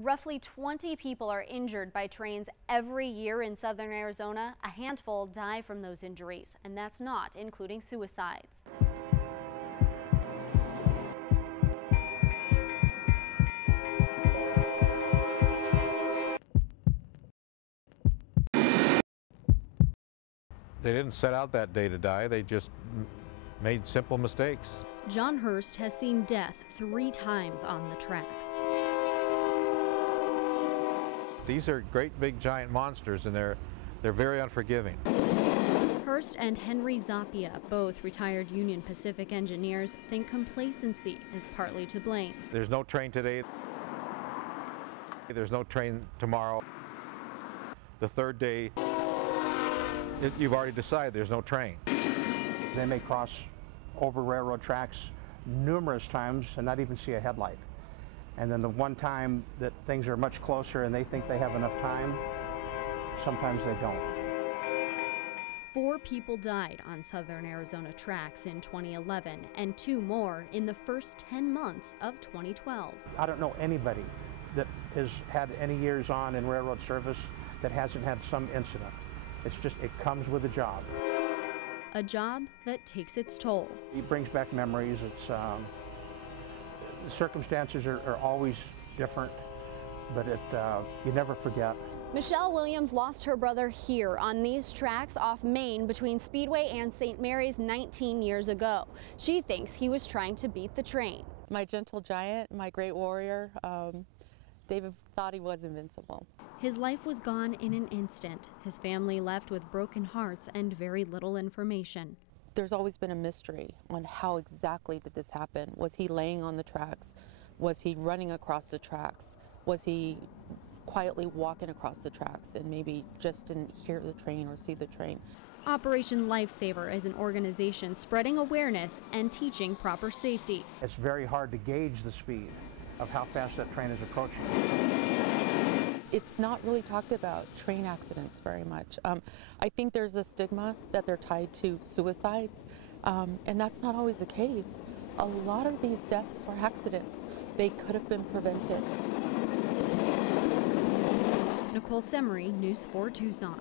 Roughly 20 people are injured by trains every year in southern Arizona. A handful die from those injuries, and that's not including suicides. They didn't set out that day to die, they just made simple mistakes. John Hurst has seen death 3 times on the tracks. These are great big giant monsters, and they're very unforgiving. Hurst and Henry Zappia, both retired Union Pacific engineers, think complacency is partly to blame. There's no train today. There's no train tomorrow. The third day, you've already decided there's no train. They may cross over railroad tracks numerous times and not even see a headlight. And then the one time that things are much closer and they think they have enough time, sometimes they don't. 4 people died on southern Arizona tracks in 2011 and 2 more in the first 10 months of 2012. I don't know anybody that has had any years on in railroad service that hasn't had some incident. It's just, it comes with a job. A job that takes its toll. It brings back memories. It's, the circumstances are always different, but you never forget. Michelle Williams lost her brother here on these tracks off Main between Speedway and St. Mary's 19 years ago. She thinks he was trying to beat the train. My gentle giant, my great warrior, David thought he was invincible. His life was gone in an instant. His family left with broken hearts and very little information. There's always been a mystery on how exactly did this happen. Was he laying on the tracks? Was he running across the tracks? Was he quietly walking across the tracks and maybe just didn't hear the train or see the train? Operation Lifesaver is an organization spreading awareness and teaching proper safety. It's very hard to gauge the speed of how fast that train is approaching. It's not really talked about, train accidents, very much. I think there's a stigma that they're tied to suicides, and that's not always the case. A lot of these deaths are accidents. They could have been prevented. Nicole Semery, News 4 Tucson.